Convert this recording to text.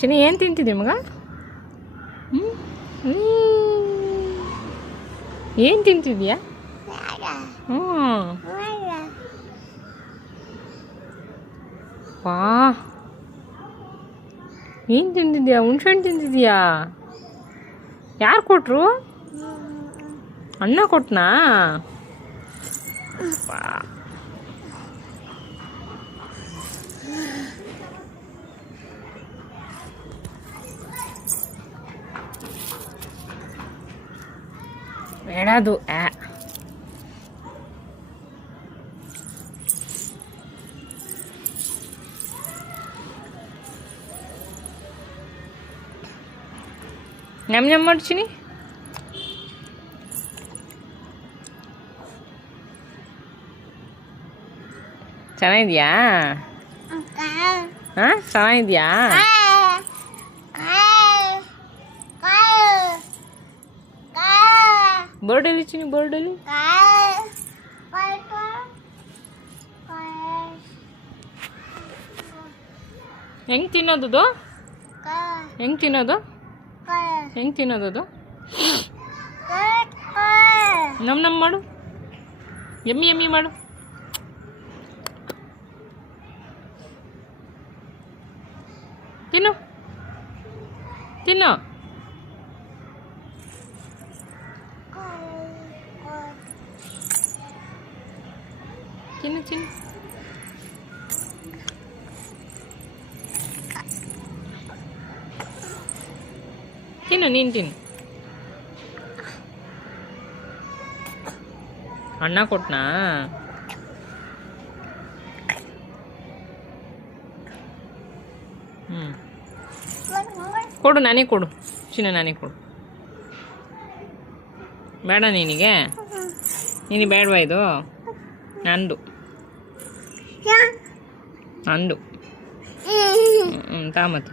ಚಿನಿ ಏನು ತಿಂತಿದ್ದಿ ಮಗ? ಏನು ತಿಂತಿದ್ಯಾ? ಹ್ಞೂ ವಾ, ಏನು ತಿಂತಿದ್ಯಾ? ಹುಣ್ಸೆಹಣ್ಣು ತಿಂತಿದ್ಯಾ? ಯಾರು ಕೊಟ್ಟರು? ಅಣ್ಣ ಕೊಟ್ಟನಾ? ಬೇಡದು ನಮ್ ನಮ್ ಮಾಡ್ತೀನಿ. ಚೆನ್ನಾಗಿದ್ಯಾ? ಹಾಂ, ಚೆನ್ನಾಗಿದ್ಯಾ? ಬರ್ಡಲ್ಲಿ ಚಿನಿ, ಬರ್ಡಲ್ಲಿ ಹೆಂಗೆ ತಿನ್ನೋದು? ಹೆಂಗೆ ತಿನ್ನೋದು? ಹೆಂಗೆ ತಿನ್ನೋದು? ನಮ್ ನಮ್ ಮಾಡು, ಎಮ್ಮಿ ಎಮ್ಮಿ ಮಾಡು. ತಿನ್ನು ತಿನ್ನು. ತಿನ್ನು ತಿನ್ನು. ತಿನ್ನು, ನೀನು ತಿನ್ನು. ಅಣ್ಣ ಕೊಟ್ನಾ? ಕೊಡು, ನನಗೆ ಕೊಡು ಚಿನ್ನ, ನನಗೆ ಕೊಡು. ಬೇಡ ನಿನಗೆ? ನಿನಗೆ ಬೇಡವಾ ಇದು? ನಂದು ನಂದು. ತಾಮತ್ತು